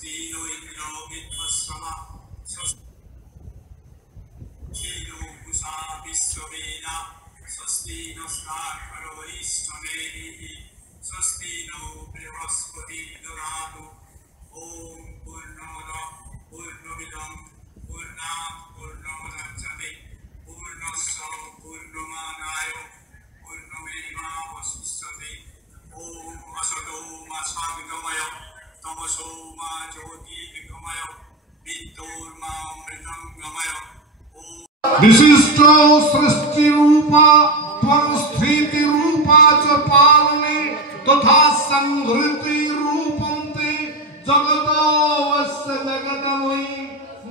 स्वस्ति नो इंद्रो विद्वस्वमा स्वस्ति नो पूषा विश्ववेदा स्वस्ति नस्तार्करो वैष्णवेः स्वस्ति नो बृहस्पति ददातु ओम पूर्णमदः पूर्णमिदं पूर्णात् पूर्णमुदच्यते पूर्णस्य पूर्णमादाय पूर्णमेवावशिष्यते ओम असतो मा सद्गमय तमसो मा ज्योतिर्गमय विद्योर्मा अमृतंगमय विशिष्ट सृष्टि रूपा त्वं स्थिति रूपा च पालने तथा संहृति रूपन्ते जगतोऽस्य जगदमयी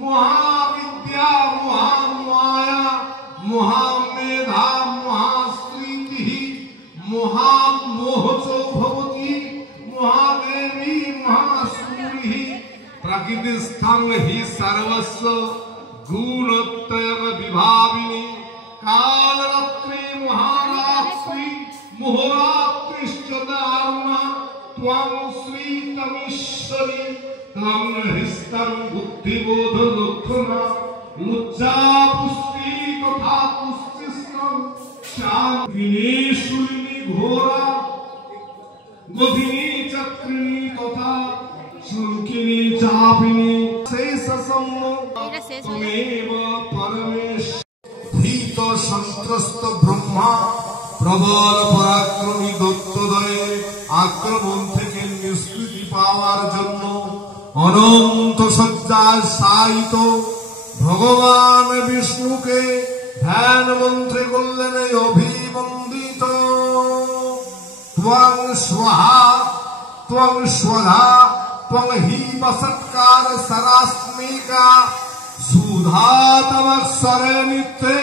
महाविद्या महामाया महामेधा महास्मृतिः महामोहचो भवति महादेवी महासूरिः प्रकृतिस्थं हि सर्वस्व गुणोत्तर विभाविनी कालरात्रि महारात्रि मुहूर्तश्च दारुणा त्वं श्री तमीश्वरी त्वं हृस्तं बुद्धिबोध लक्षणा लज्जा पुष्टि तथा पुष्टिस्तं शान्तिनीश्वरिणी घोरा गोधिनी चक्रिणी तथा शुल्किनी चापिनी त्वमेव परमेश्वर भीत संत्रस्त ब्रह्मा प्रबल पराक्रमी দত্তদয়ে আক্রমণ থেকে নিষ্কৃতি পাওয়ার জন্য অনন্ত সজ্জায় শায়িত ভগবান বিষ্ণুকে ধ্যান মন্ত্রে করলেন অভিবন্দিত ত্বং স্বাহা ত্বং স্বধা त्वं हि वसत्कार सरास्मिका सुधातमक्षरे नित्ये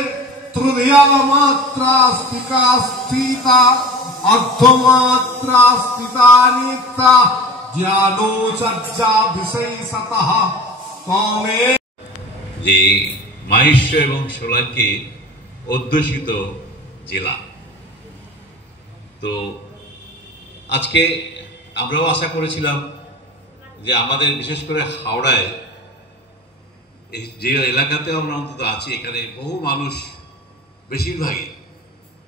तृतीया मात्रा स्थिका स्थिता अर्धमात्रा स्थिता नित्या ज्ञानोचर्चा विशेषतः तमे যে মাহেশ্ব এবং সোলাঙ্কি অধ্যুষিত জেলা। তো আজকে আমরাও আশা করেছিলাম যে আমাদের বিশেষ করে হাওড়ায় যে এলাকাতে আমরা অন্তত আছি এখানে বহু মানুষ বেশিরভাগই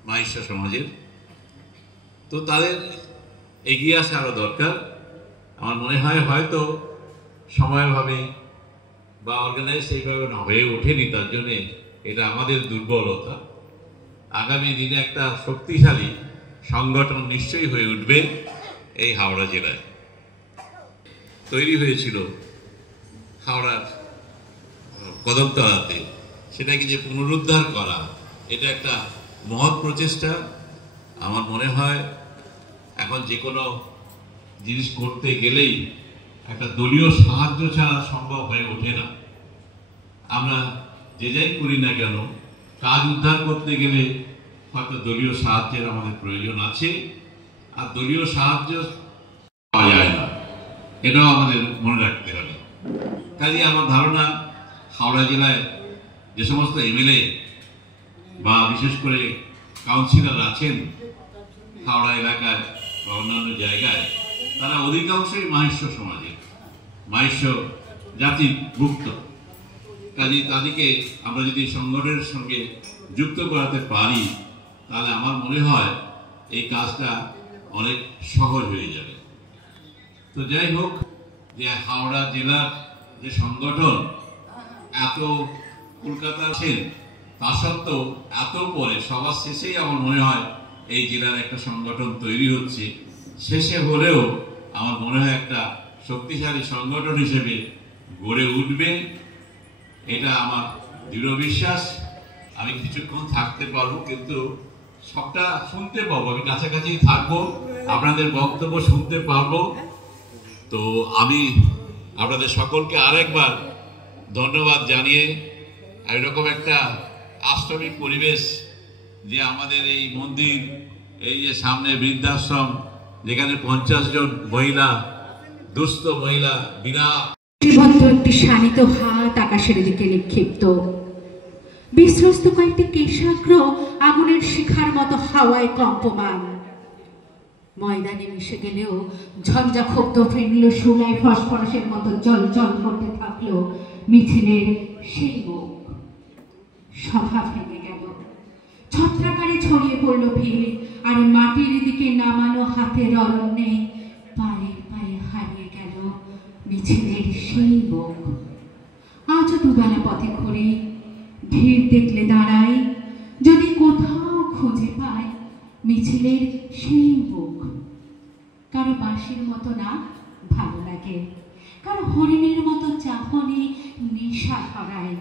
মাহেশ্ব সমাজের, তো তাদের এগিয়ে আসা আরও দরকার। আমার মনে হয় হয়তো সময়ভাবে বা অর্গানাইজ এইভাবে হয়ে ওঠেনি, তার জন্যে এটা আমাদের দুর্বলতা। আগামী দিনে একটা শক্তিশালী সংগঠন নিশ্চয়ই হয়ে উঠবে এই হাওড়া জেলায়। তৈরি হয়েছিল হাওড়ার কদমতলাতে, সেটাকে যে পুনরুদ্ধার করা এটা একটা মহৎ প্রচেষ্টা। আমার মনে হয় এখন যে কোনো জিনিস করতে গেলেই একটা দলীয় সাহায্য ছাড়া সম্ভব হয়ে ওঠে না। আমরা যে যাই করি না কেন কাজ উদ্ধার করতে গেলে হয়তো দলীয় সাহায্যের আমাদের প্রয়োজন আছে, আর দলীয় সাহায্য পাওয়া যায় না, এটাও আমাদের মনে রাখতে হবে। কাজে আমার ধারণা হাওড়া জেলায় যে সমস্ত এমএলএ বা বিশেষ করে কাউন্সিলর আছেন হাওড়া এলাকায় বা অন্যান্য জায়গায়, তারা অধিকাংশই মাহেশ্ব সমাজের, মাহেশ্ব জাতিভুক্ত। কাজে তাদেরকে আমরা যদি সংগঠনের সঙ্গে যুক্ত করাতে পারি তাহলে আমার মনে হয় এই কাজটা অনেক সহজ হয়ে যাবে। তো যাই হোক, যে হাওড়া জেলার যে সংগঠন এত কলকাতা আছেন তা সত্ত্বেও এত পরে সবার শেষেই আমার মনে হয় এই জেলার একটা সংগঠন তৈরি হচ্ছে। শেষে হলেও আমার মনে হয় একটা শক্তিশালী সংগঠন হিসেবে গড়ে উঠবে, এটা আমার দৃঢ় বিশ্বাস। আমি কিছুক্ষণ থাকতে পারবো, কিন্তু সবটা শুনতে পাবো, আমি কাছাকাছি থাকবো, আপনাদের বক্তব্য শুনতে পারবো। তো আমি আপনাদের সকলকে আরেকবার ধন্যবাদ জানিয়ে এরকম একটা আশ্রমিক পরিবেশ যে আমাদের এই মন্দির, এই যে সামনে বৃদ্ধাশ্রম যেখানে 50 জন মহিলা, দুস্থ মহিলা বিনা একটি শানিত হাত আকাশের দিকে নিক্ষিপ্ত, বিশ্বস্ত কয়েকটি কেশাগ্র আগুনের শিখার মতো হাওয়ায় কম্পমান। ময়দানে মিশে গেলেও ঝঞ্ঝাক্ষুব্ধ ফেলল সুনায় ফসফরসের মতো জল জল করতে থাকলো মিছিলের সেই মুখ। সভা ভেঙে গেল, ছত্রাকারে ছড়িয়ে পড়ল ভিড়, আর মাটির দিকে নামানো হাতের অরণ্যে পায়ে পায়ে হারিয়ে গেল মিছিলের সেই মুখ। আজও দুবেলা পথে ঘুরে ভিড় দেখলে দাঁড়াই, যদি কোথাও খুঁজে পায় মিছিলের সেই মুখ। কারো বাঁশির মতো না ভালো লাগে, কারো হরিণের মতো চাহনি নেশা ধরায়,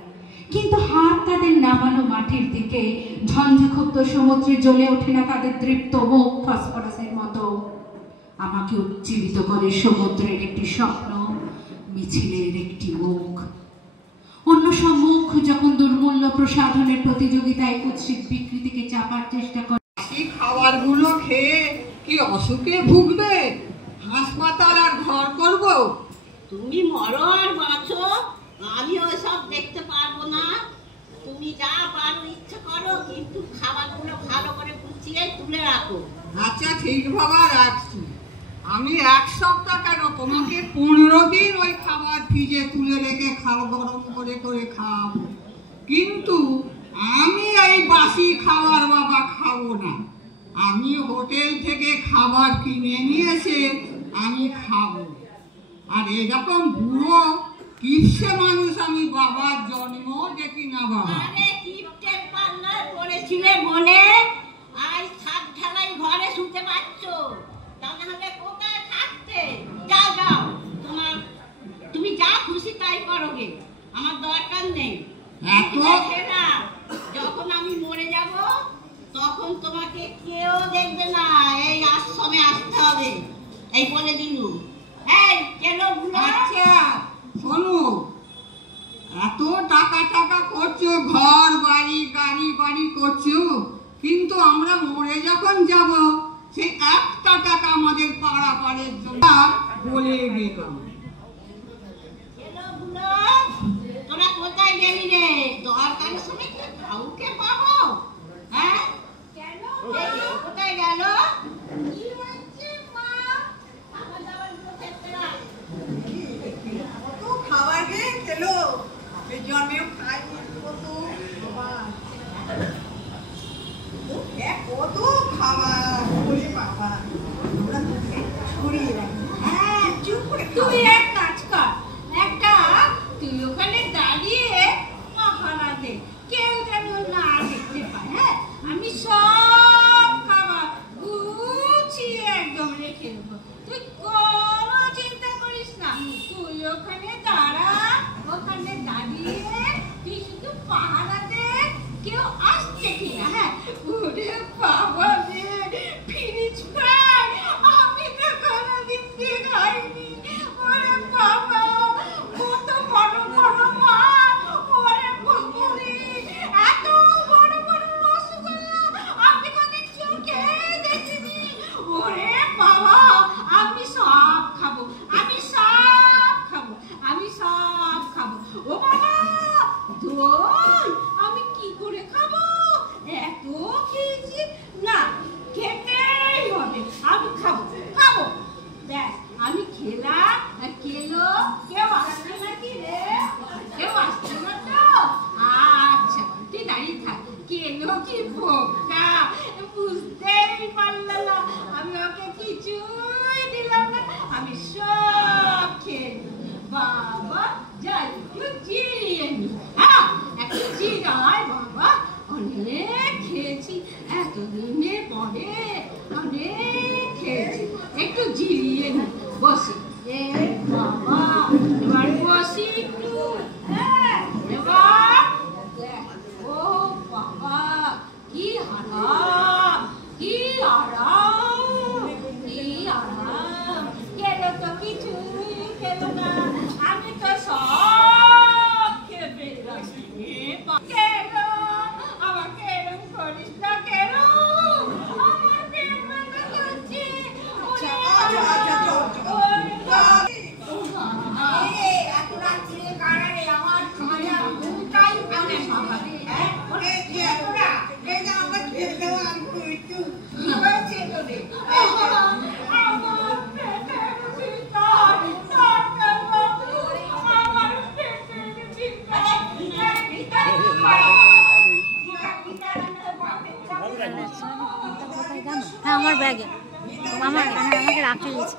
কিন্তু হাত তাদের নামানো মাটির দিকে ঝঞ্ঝাক্ষুব্ধ সমুদ্রে জ্বলে ওঠে না তাদের তৃপ্ত মুখ ফসফরাসের মতো। আমাকে উজ্জীবিত করে সমুদ্রের একটি স্বপ্ন, মিছিলের একটি মুখ। অন্য সব মুখ যখন দুর্মূল্য প্রসাধনের প্রতিযোগিতায় কুৎসিত বিকৃতিকে চাপার চেষ্টা করে, খাবারগুলো খেয়ে কি অসুখে ভুগবে? হাসপাতাল আর ঘর করব? তুমি মরো আর বাঁচো, আমি ওইসব দেখতে পারবো না। তুমি যা পারো ইচ্ছা করো, কিন্তু খাবারগুলো ভালো করে গুছিয়ে তুলে রাখো। আচ্ছা, ঠিক বাবা, রাখছি। আমি 1 সপ্তাহ কেন, তোমাকে 15 দিন ওই খাবার ফ্রিজে তুলে রেখে গরম করে করে খাওয়াবো। কিন্তু আমি এই বাসি খাবার বাবা খাবো না। আমি হোটেল থেকে খাবার কিনে নিয়ে এসে আমি খাবো। আর এরকম বুড়ো কিপসে মানুষ আমি বাবার জন্ম দেখি না বাবা। আরে কিপটের পাল্লায় পড়েছিলে বলে আজ ছাদ ঢালাই ঘরে শুতে পাচ্ছ, তা নাহলে কোথায় থাকতে? যাও যাও, তুমি যা খুশি তাই করো গে, আমার দরকার নেই। না, যখন আমি মরে যাব তখন তোমাকে কেউ দেখবে না, এই আশ্রমে আসতে হবে, এই বলে দিলু। এই চলো বুড়ো। আচ্ছা শোনো, এত টাকা টাকা করছো, ঘর বাড়ি গাড়ি বাড়ি করছো, কিন্তু আমরা মরে যখন যাব সেই একটা টাকা আমাদের পাড়া পাড়ের জন্য বলে গেলাম। তোরা কোথায় গেলি রে? দরকারের সময় কাউকে পাবো? হ্যাঁ, কোথায় গেল? খাবার খেয়ে খেলো, এই জন্মেও খাইনি কত কত খাবার। বাবা ছড়িয়ে রাখি। হ্যাঁ, চুপ করে। তুই এক কাজ কর, তুই ওখানে দাঁড়িয়ে পাহারা দে, কেউ যেন না দেখতে পায়। হ্যাঁ, আমি সব খাবার গুছিয়ে একদম রেখে দেবো, তুই কোনো চিন্তা করিস না। তুই ওখানে দাঁড়া, ওখানে দাঁড়িয়ে তুই শুধু পাহারা দে কেউ আসছে কিনা। হ্যাঁ, ওরে বাবা রে, ফ্রিজ ফ্রাই আমি তো কোনোদিন খাইনি। ওরে বাবা, কত বড় বড় মাছ, ওরে বাবারে, এত বড় বড় রসগোল্লা আমি কোনোদিন চোখে দেখিনি। ওরে বাবা, আমি সব খাবো, আমি সব খাবো, আমি সব খাবো। ও বাবা, দই আমি কি করে খাবো? এত খেয়েছি, না খেতেই হবে, আমি খাবো খাবো। দেখ, আমি খেলাম, কেউ আসছে নাকি রে? কেউ আসছে না তো? আচ্ছা, তুই দাঁড়িয়ে থাক। কেলো কি বোকা, বুঝতেই পারল না। আমি ওকে কিছুই দিলাম না, আমি সব খেয়ে বাবা যাই একটু জিরিয়ে নি। হ্যাঁ, একটু জিরায় বাবা, অনেক খেয়েছি, এতদিনে পরে অনেক খেয়েছি, একটু জিরিয়ে নি, বসি। এ বাবা, এবার বসি একটু। হ্যাঁ, এবার ও বাবা, কি আরাম, কি আরাম, কি আরাম। খেলো তো কিছুই খেলো না, আমি তো সব খেয়ে বেরোছি। খেলো, আমাকে এরম করিস না, খেলো, আমার পেট ব্যথা করছে। ব্যাগে আমাকে রাখতে দিয়েছে।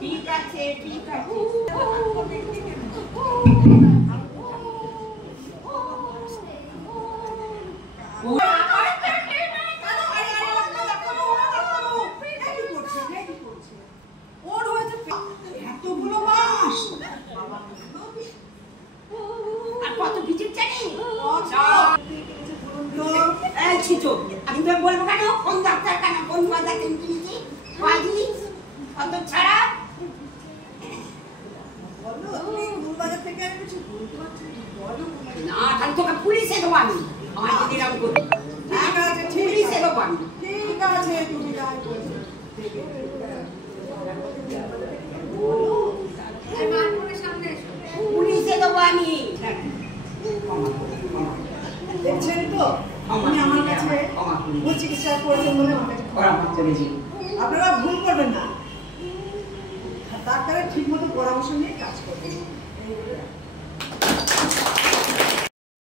ঠিক আছে ঠিক আছে। আমি তো বলবো কেন কোন ডাক্তার কেন কোন ডাক্তার কিনছি অত ছাড়া না তাহলে তোকে পুলিশে দেবো আমি আমার যদি আমি করি পুলিশে দেবো আমি। ঠিক আছে তুমি পুলিশে দেবো আমি। দেখছেন তো আপনি আমার কাছে ভুল চিকিৎসা করেছেন বলে আপনারা ভুল করবেন না, ডাক্তারের ঠিক মতো পরামর্শ নিয়ে কাজ করবেন।